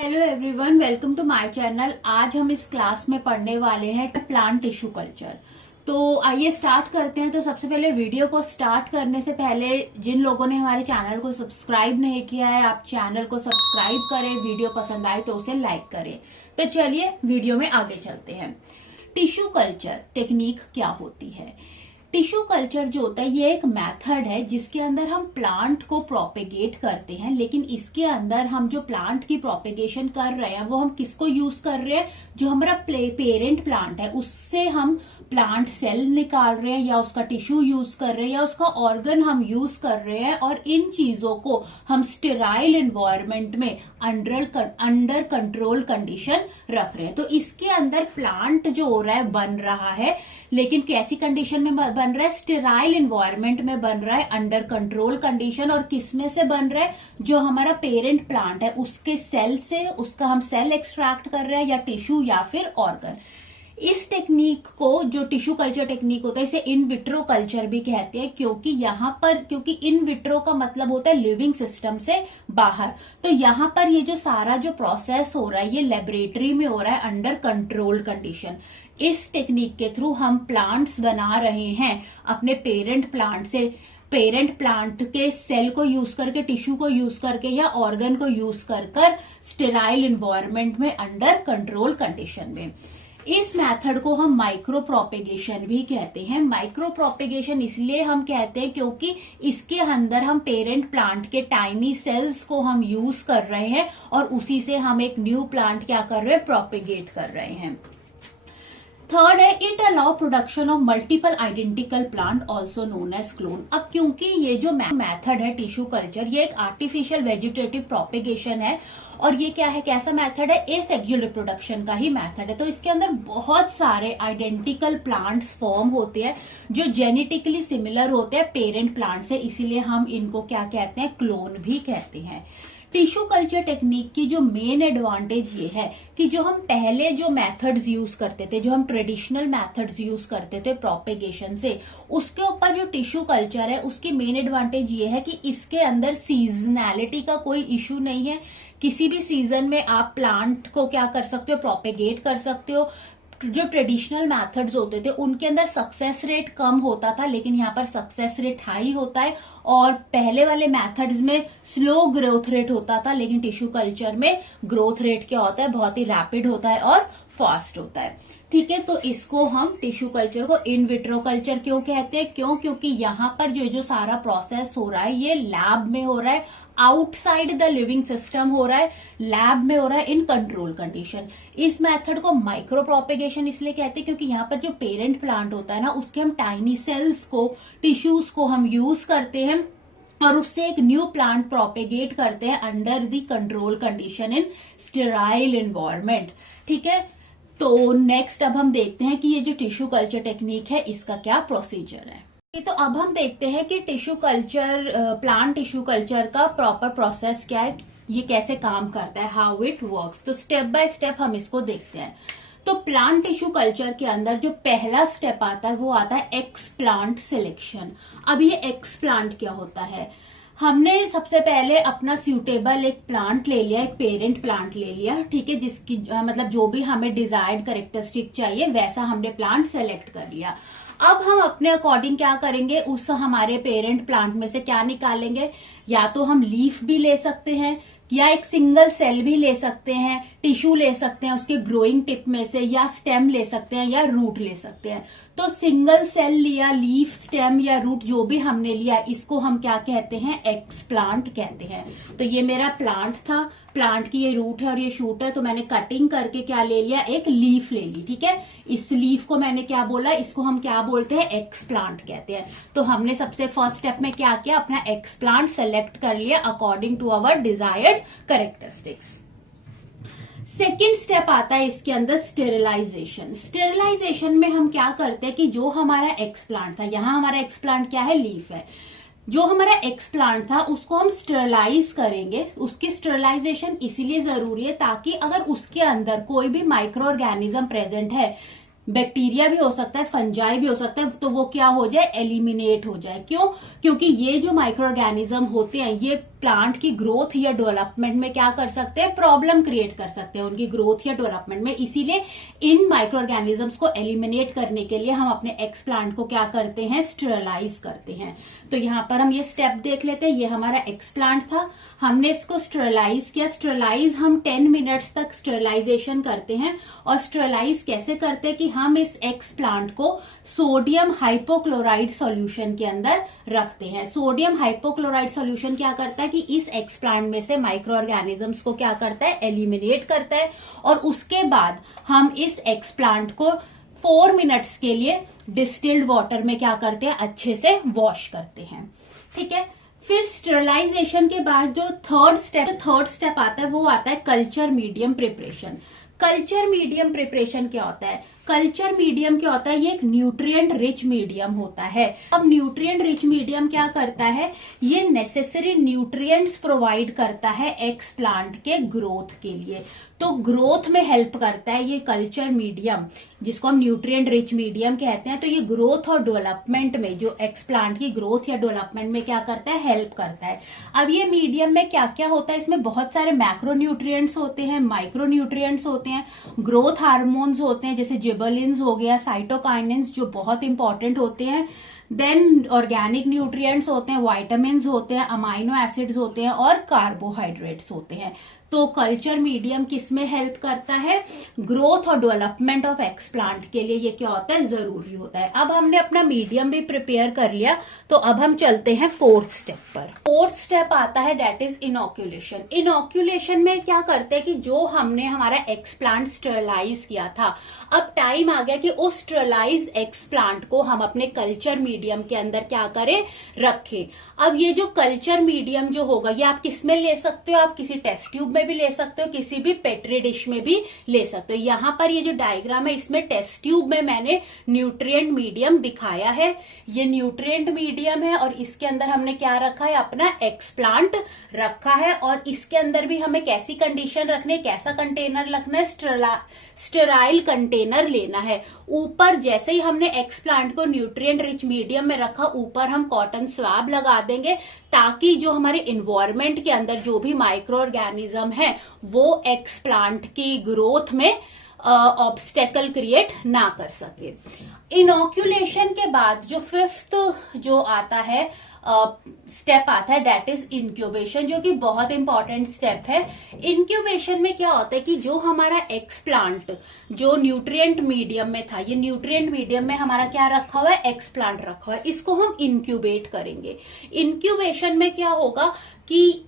Hello everyone, welcome to my channel. आज हम इस क्लास में पढ़ने वाले हैं प्लांट टिश्यू कल्चर। तो आइए स्टार्ट करते हैं। तो सबसे पहले वीडियो को स्टार्ट करने से पहले जिन लोगों ने हमारे चैनल को सब्सक्राइब नहीं किया है, आप चैनल को सब्सक्राइब करें। वीडियो पसंद आए तो उसे लाइक करें। तो चलिए वीडियो में आगे चलते हैं। टिश्यू कल्चर टेक्निक क्या होती है? टिश्यू कल्चर जो होता है ये एक मेथड है जिसके अंदर हम प्लांट को प्रोपेगेट करते हैं, लेकिन इसके अंदर हम जो प्लांट की प्रोपेगेशन कर रहे हैं वो हम किसको यूज कर रहे हैं? जो हमारा पेरेंट प्लांट है उससे हम प्लांट सेल निकाल रहे हैं, या उसका टिश्यू यूज कर रहे हैं, या उसका ऑर्गन हम यूज कर रहे हैं। और इन चीजों को हम स्टेराइल एनवायरनमेंट में अंडर कंट्रोल कंडीशन रख रहे हैं। तो इसके अंदर प्लांट जो हो रहा है बन रहा है, लेकिन कैसी कंडीशन में बन रहा है? स्टेराइल एनवायरनमेंट में बन रहा है, अंडर कंट्रोल कंडीशन। और किसमें से बन रहा है? जो हमारा पेरेंट प्लांट है उसके सेल से, उसका हम सेल एक्सट्रैक्ट कर रहे हैं, या टिश्यू या फिर ऑर्गन। इस टेक्निक को, जो टिश्यू कल्चर टेक्निक होता है, इसे इन विट्रो कल्चर भी कहते हैं, क्योंकि इन विट्रो का मतलब होता है लिविंग सिस्टम से बाहर। तो यहाँ पर ये जो सारा जो प्रोसेस हो रहा है ये लेबोरेटरी में हो रहा है अंडर कंट्रोल कंडीशन। इस टेक्निक के थ्रू हम प्लांट्स बना रहे हैं अपने पेरेंट प्लांट से, पेरेंट प्लांट के सेल को यूज करके, टिश्यू को यूज करके, या ऑर्गन को यूज कर स्टेराइल एनवायरनमेंट में अंडर कंट्रोल कंडीशन में। इस मेथड को हम माइक्रो प्रोपेगेशन भी कहते हैं। माइक्रो प्रोपेगेशन इसलिए हम कहते हैं क्योंकि इसके अंदर हम पेरेंट प्लांट के टाइनी सेल्स को हम यूज कर रहे हैं और उसी से हम एक न्यू प्लांट क्या कर रहे हैं? प्रोपेगेट कर रहे हैं। थर्ड है, it allow production of multiple identical plant also known as clone. अब क्योंकि ये जो मेथड है टिश्यू कल्चर, ये एक आर्टिफिशियल वेजिटेटिव प्रोपेगेशन है, और ये क्या है, कैसा मेथड है? एसेक्सुअल रिप्रोडक्शन का ही मेथड है। तो इसके अंदर बहुत सारे आइडेंटिकल प्लांट्स फॉर्म होते हैं जो जेनेटिकली सिमिलर होते हैं पेरेंट प्लांट से, इसीलिए हम इनको क्या कहते हैं? क्लोन भी कहते हैं। टिश्यू कल्चर टेक्निक की जो मेन एडवांटेज ये है कि जो हम पहले जो मेथड्स यूज करते थे, जो हम ट्रेडिशनल मेथड्स यूज करते थे प्रोपेगेशन से, उसके ऊपर जो टिश्यू कल्चर है उसकी मेन एडवांटेज ये है कि इसके अंदर सीजनैलिटी का कोई इश्यू नहीं है। किसी भी सीजन में आप प्लांट को क्या कर सकते हो? प्रोपेगेट कर सकते हो। जो ट्रेडिशनल मेथड्स होते थे उनके अंदर सक्सेस रेट कम होता था, लेकिन यहाँ पर सक्सेस रेट हाई होता है। और पहले वाले मेथड्स में स्लो ग्रोथ रेट होता था, लेकिन टिश्यू कल्चर में ग्रोथ रेट क्या होता है? बहुत ही रैपिड होता है और फास्ट होता है। ठीक है, तो इसको हम टिश्यू कल्चर को इन विट्रो कल्चर क्यों कहते हैं? क्योंकि यहाँ पर जो सारा प्रोसेस हो रहा है ये लैब में हो रहा है, आउटसाइड द लिविंग सिस्टम हो रहा है, लैब में हो रहा है इन कंट्रोल कंडीशन। इस मेथड को माइक्रो प्रोपेगेशन इसलिए कहते हैं क्योंकि यहाँ पर जो पेरेंट प्लांट होता है ना, उसके हम टाइनी सेल्स को, टिश्यूज को हम यूज करते हैं और उससे एक न्यू प्लांट प्रोपेगेट करते हैं under the control condition in sterile environment. ठीक है, तो नेक्स्ट अब हम देखते हैं कि ये जो टिश्यू कल्चर टेक्निक है इसका क्या प्रोसीजर है। तो अब हम देखते हैं कि tissue culture, plant tissue culture का प्रॉपर प्रोसेस क्या है, ये कैसे काम करता है, हाउ इट वर्क्स। तो स्टेप बाय स्टेप हम इसको देखते हैं। तो प्लांट टिश्यू कल्चर के अंदर जो पहला स्टेप आता है वो आता है एक्सप्लांट सिलेक्शन। अब ये एक्सप्लांट क्या होता है? हमने सबसे पहले अपना सूटेबल एक प्लांट ले लिया, एक पेरेंट प्लांट ले लिया, ठीक है, जिसकी मतलब जो भी हमें डिजायर्ड कैरेक्टरिस्टिक चाहिए वैसा हमने प्लांट सेलेक्ट कर लिया। अब हम अपने अकॉर्डिंग क्या करेंगे? उस हमारे पेरेंट प्लांट में से क्या निकालेंगे? या तो हम लीफ भी ले सकते हैं, या एक सिंगल सेल भी ले सकते हैं, टिश्यू ले सकते हैं उसके ग्रोइंग टिप में से, या स्टेम ले सकते हैं, या रूट ले सकते हैं। तो सिंगल सेल लिया, लीफ, स्टेम या रूट जो भी हमने लिया, इसको हम क्या कहते हैं? एक्सप्लांट कहते हैं। तो ये मेरा प्लांट था, प्लांट की ये रूट है और ये शूट है, तो मैंने कटिंग करके क्या ले लिया? एक लीफ ले ली। ठीक है, इस लीफ को मैंने क्या बोला? इसको हम क्या बोलते हैं? एक्सप्लांट कहते हैं। तो हमने सबसे फर्स्ट स्टेप में क्या किया? अपना एक्सप्लांट सेलेक्ट कर लिया according to our desired characteristics. Second step आता है इसके अंदर स्टेरिलाइजेशन। स्टेरिलाइजेशन में हम क्या करते हैं कि जो हमारा एक्सप्लांट था, यहां हमारा एक्सप्लांट क्या है? लीफ है। जो हमारा एक्सप्लांट था उसको हम स्टेरिलाइज करेंगे। उसकी स्टेरिलाइजेशन इसीलिए जरूरी है ताकि अगर उसके अंदर कोई भी माइक्रो ऑर्गेनिज्म प्रेजेंट है, बैक्टीरिया भी हो सकता है, फंजाई भी हो सकता है, तो वो क्या हो जाए? एलिमिनेट हो जाए। क्यों? क्योंकि ये जो माइक्रो ऑर्गेनिज्म होते हैं ये प्लांट की ग्रोथ या डेवलपमेंट में क्या कर सकते हैं, प्रॉब्लम क्रिएट कर सकते हैं उनकी ग्रोथ या डेवलपमेंट में। इसीलिए इन माइक्रो ऑर्गेनिजम्स को एलिमिनेट करने के लिए हम अपने एक्स प्लांट को क्या करते हैं, स्टेरलाइज करते हैं। तो यहाँ पर हम ये स्टेप देख लेते हैं। ये हमारा एक्स प्लांट था, हमने इसको स्टेरलाइज किया। स्टेरलाइज हम 10 मिनट्स तक स्टेरलाइजेशन करते हैं। और स्टेरलाइज कैसे करते हैं कि हम इस एक्स प्लांट को सोडियम हाइपोक्लोराइड सॉल्यूशन के अंदर रखते हैं। सोडियम हाइपोक्लोराइड सॉल्यूशन क्या करता है कि इस एक्स प्लांट में से माइक्रो ऑर्गेनिजम्स को क्या करता है, एलिमिनेट करता है। और उसके बाद हम इस एक्स प्लांट को 4 मिनट्स के लिए डिस्टिल्ड वाटर में क्या करते हैं, अच्छे से वॉश करते हैं। ठीक है, फिर स्टेरलाइजेशन के बाद जो थर्ड स्टेप आता है वो आता है culture medium preparation. Culture medium preparation क्या होता है, कल्चर मीडियम क्या होता है, ये एक न्यूट्रिएंट रिच मीडियम होता है। अब न्यूट्रिएंट रिच मीडियम क्या करता है, ये नेसेसरी न्यूट्रिएंट्स प्रोवाइड करता है एक्स प्लांट के ग्रोथ के लिए। तो ग्रोथ में हेल्प करता है ये कल्चर मीडियम, जिसको हम न्यूट्रिएंट रिच मीडियम कहते हैं। तो ये ग्रोथ और डेवलपमेंट में, जो एक्स प्लांट की ग्रोथ या डेवलपमेंट में क्या करता है, हेल्प करता है। अब ये मीडियम में क्या क्या होता है, इसमें बहुत सारे मैक्रो न्यूट्रिएंट्स होते हैं, माइक्रो न्यूट्रिएंट्स होते हैं, ग्रोथ हार्मोन्स होते हैं जैसे जिबरलिन्स हो गया, साइटोकाइनिन्स जो बहुत इंपॉर्टेंट होते हैं, देन ऑर्गेनिक न्यूट्रिएंट्स होते हैं, विटामिन्स होते हैं, अमाइनो एसिड्स होते हैं और कार्बोहाइड्रेट्स होते हैं। तो कल्चर मीडियम किसमें हेल्प करता है, ग्रोथ और डेवलपमेंट ऑफ एक्स प्लांट के लिए ये क्या होता है, जरूरी होता है। अब हमने अपना मीडियम भी प्रिपेयर कर लिया, तो अब हम चलते हैं फोर्थ स्टेप पर। फोर्थ स्टेप आता है दैट इज इनोक्यूलेशन। इनोक्यूलेशन में क्या करते हैं कि जो हमने हमारा एक्स प्लांट स्टेरलाइज किया था, अब टाइम आ गया कि उस स्टेरलाइज एक्स प्लांट को हम अपने कल्चर मीडियम के अंदर क्या करें, रखें। अब ये जो कल्चर मीडियम जो होगा, ये आप किस में ले सकते हो, आप किसी टेस्ट ट्यूब में भी ले सकते हो, किसी भी पेट्री डिश में भी ले सकते हो। यहां पर ये जो डायग्राम है, इसमें टेस्ट ट्यूब में मैंने न्यूट्रिएंट मीडियम दिखाया है। ये न्यूट्रिएंट मीडियम है और इसके अंदर हमने क्या रखा है, अपना एक्स प्लांट रखा है। और इसके अंदर भी हमें कैसी कंडीशन रखनी है, कैसा कंटेनर रखना है, स्टेराइल कंटेनर लेना है। ऊपर जैसे ही हमने एक्स प्लांट को न्यूट्रिएंट रिच मीडियम में रखा, ऊपर हम कॉटन स्वैब लगा देंगे, ताकि जो हमारे इन्वायरमेंट के अंदर जो भी माइक्रो ऑर्गेनिज्म है वो एक्स प्लांट की ग्रोथ में ऑब्स्टेकल क्रिएट ना कर सके। इनोक्यूलेशन के बाद जो फिफ्थ जो आता है स्टेप आता है दैट इज इंक्यूबेशन, जो कि बहुत इंपॉर्टेंट स्टेप है। इंक्यूबेशन में क्या होता है कि जो हमारा एक्स प्लांट जो न्यूट्रिएंट मीडियम में था, ये न्यूट्रिएंट मीडियम में हमारा क्या रखा हुआ है, एक्स प्लांट रखा हुआ है, इसको हम इंक्यूबेट करेंगे। इंक्यूबेशन में क्या होगा कि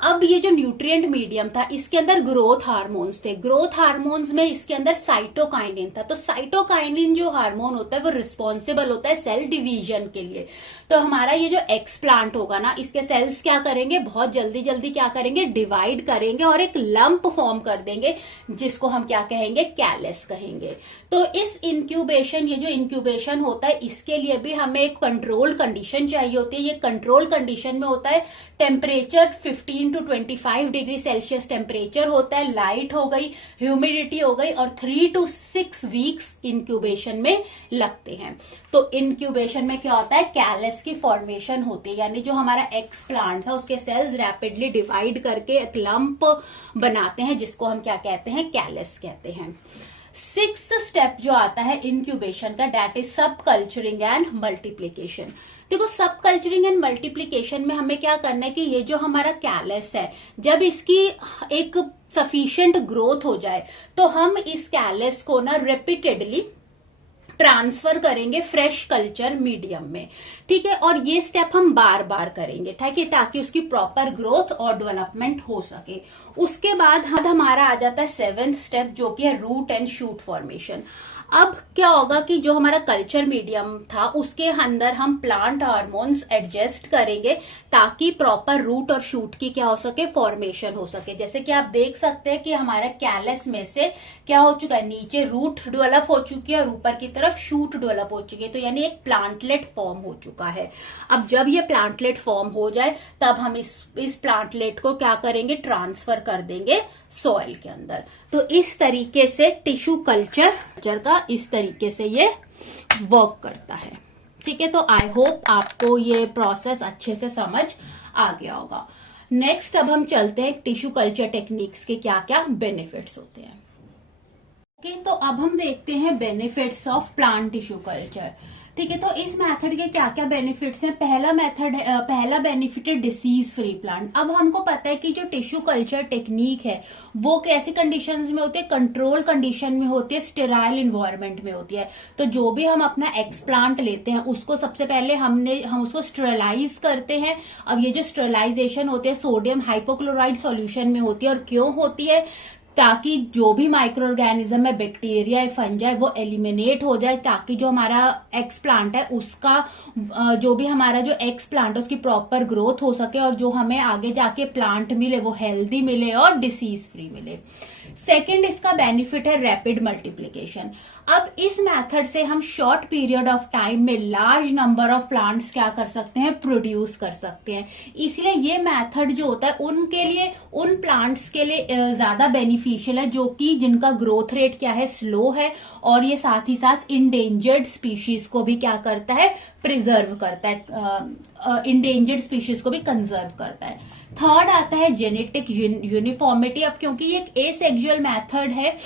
अब ये जो न्यूट्रिएंट मीडियम था, इसके अंदर ग्रोथ हार्मोन्स थे। ग्रोथ हार्मोन्स में इसके अंदर साइटोकाइनिन था। तो साइटोकाइनिन जो हार्मोन होता है वो रिस्पॉन्सिबल होता है सेल डिवीजन के लिए। तो हमारा ये जो एक्स प्लांट होगा ना, इसके सेल्स क्या करेंगे, बहुत जल्दी जल्दी क्या करेंगे, डिवाइड करेंगे और एक लंप फॉर्म कर देंगे, जिसको हम क्या कहेंगे, कैलस कहेंगे। तो इस इंक्यूबेशन, ये जो इंक्यूबेशन होता है, इसके लिए भी हमें एक कंट्रोल कंडीशन चाहिए होती है। ये कंट्रोल कंडीशन में होता है temperature 15 to 25 degree Celsius temperature होता है, लाइट हो गई, ह्यूमिडिटी हो गई, और 3 to 6 वीक्स इंक्यूबेशन में लगते हैं। तो इंक्यूबेशन में क्या होता है, कैलस की फॉर्मेशन होती है, यानी जो हमारा एक्स प्लांट था उसके सेल्स रैपिडली डिवाइड करके एक लंप बनाते हैं, जिसको हम क्या कहते हैं, कैलस कहते हैं। 6th स्टेप जो आता है इंक्यूबेशन का, दैट इज सब कल्चरिंग एंड मल्टीप्लीकेशन। देखो, सब कल्चरिंग एंड मल्टीप्लीकेशन में हमें क्या करना है कि ये जो हमारा कैलस है, जब इसकी एक सफिशिएंट ग्रोथ हो जाए, तो हम इस कैलस को ना रिपीटेडली ट्रांसफर करेंगे फ्रेश कल्चर मीडियम में। ठीक है, और ये स्टेप हम बार बार करेंगे, ठीक है, ताकि उसकी प्रॉपर ग्रोथ और डेवलपमेंट हो सके। उसके बाद हमारा आ जाता है 7th स्टेप, जो कि है रूट एंड शूट फॉर्मेशन। अब क्या होगा कि जो हमारा कल्चर मीडियम था, उसके अंदर हम प्लांट हार्मोन्स एडजस्ट करेंगे, ताकि प्रॉपर रूट और शूट की क्या हो सके, फॉर्मेशन हो सके। जैसे कि आप देख सकते हैं कि हमारा कैलस में से क्या हो चुका है, नीचे रूट डेवलप हो चुकी है और ऊपर की तरफ शूट डेवलप हो चुकी है। तो यानी एक प्लांटलेट फॉर्म हो चुका है। अब जब ये प्लांटलेट फॉर्म हो जाए, तब हम इस प्लांटलेट को क्या करेंगे, ट्रांसफर कर देंगे सॉइल के अंदर। तो इस तरीके से टिश्यू कल्चर का इस तरीके से ये वर्क करता है। ठीक है, तो आई होप आपको ये प्रोसेस अच्छे से समझ आ गया होगा। नेक्स्ट अब हम चलते हैं टिश्यू कल्चर टेक्निक्स के क्या क्या बेनिफिट्स होते हैं। ओके, तो अब हम देखते हैं benefits of plant tissue culture. ठीक है, तो इस मेथड के क्या क्या बेनिफिट्स हैं। पहला बेनिफिट है डिसीज फ्री प्लांट। अब हमको पता है कि जो टिश्यू कल्चर टेक्निक है वो कैसी कंडीशंस में होती है, कंट्रोल कंडीशन में होती है, स्टेराइल इन्वायरमेंट में होती है। तो जो भी हम अपना एक्स प्लांट लेते हैं उसको सबसे पहले हम उसको स्टेरलाइज करते हैं। अब ये जो स्टेरलाइजेशन होती है सोडियम हाइपोक्लोराइड सॉल्यूशन में होती है। और क्यों होती है, ताकि जो भी माइक्रो ऑर्गेनिज्म है, बैक्टीरिया है, फंजाई, वो एलिमिनेट हो जाए, ताकि जो हमारा एक्स प्लांट है उसका जो भी हमारा जो एक्स प्लांट है उसकी प्रॉपर ग्रोथ हो सके और जो हमें आगे जाके प्लांट मिले वो हेल्दी मिले और डिसीज फ्री मिले। सेकंड इसका बेनिफिट है रैपिड मल्टीप्लिकेशन। अब इस मेथड से हम शॉर्ट पीरियड ऑफ टाइम में लार्ज नंबर ऑफ प्लांट्स क्या कर सकते हैं, प्रोड्यूस कर सकते हैं। इसलिए ये मेथड जो होता है उनके लिए, उन प्लांट्स के लिए ज्यादा बेनिफिशियल है जो कि जिनका ग्रोथ रेट क्या है, स्लो है। और ये साथ ही साथ इंडेंजर्ड स्पीशीज को भी क्या करता है, प्रिजर्व करता है, इंडेंजर्ड स्पीशीज को भी कंजर्व करता है। थर्ड आता है जेनेटिक यूनिफॉर्मिटी। अब क्योंकि ये एक एसेक्सुअल मेथड है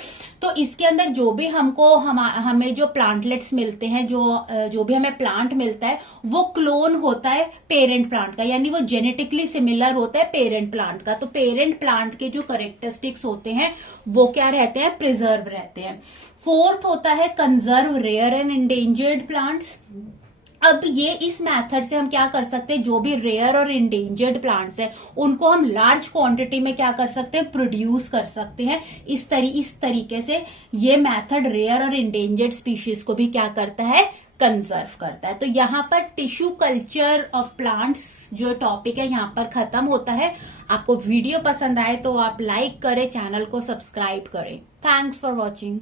तो इसके अंदर जो भी हमें जो प्लांटलेट्स मिलते हैं, जो भी हमें प्लांट मिलता है वो क्लोन होता है पेरेंट प्लांट का, यानी वो जेनेटिकली सिमिलर होता है पेरेंट प्लांट का। तो पेरेंट प्लांट के जो कैरेक्टरिस्टिक्स होते हैं वो क्या रहते हैं, प्रिजर्व रहते हैं। फोर्थ होता है conserve rare and endangered plants. अब ये इस मेथड से हम क्या कर सकते हैं, जो भी रेयर और इंडेंजर्ड प्लांट्स हैं उनको हम लार्ज क्वांटिटी में क्या कर सकते हैं, प्रोड्यूस कर सकते हैं। इस तरीके से ये मेथड रेयर और इंडेंजर्ड स्पीशीज को भी क्या करता है, कंजर्व करता है। तो यहाँ पर टिश्यू कल्चर ऑफ प्लांट्स जो टॉपिक है यहाँ पर खत्म होता है। आपको वीडियो पसंद आए तो आप लाइक करें, चैनल को सब्सक्राइब करें। Thanks for watching.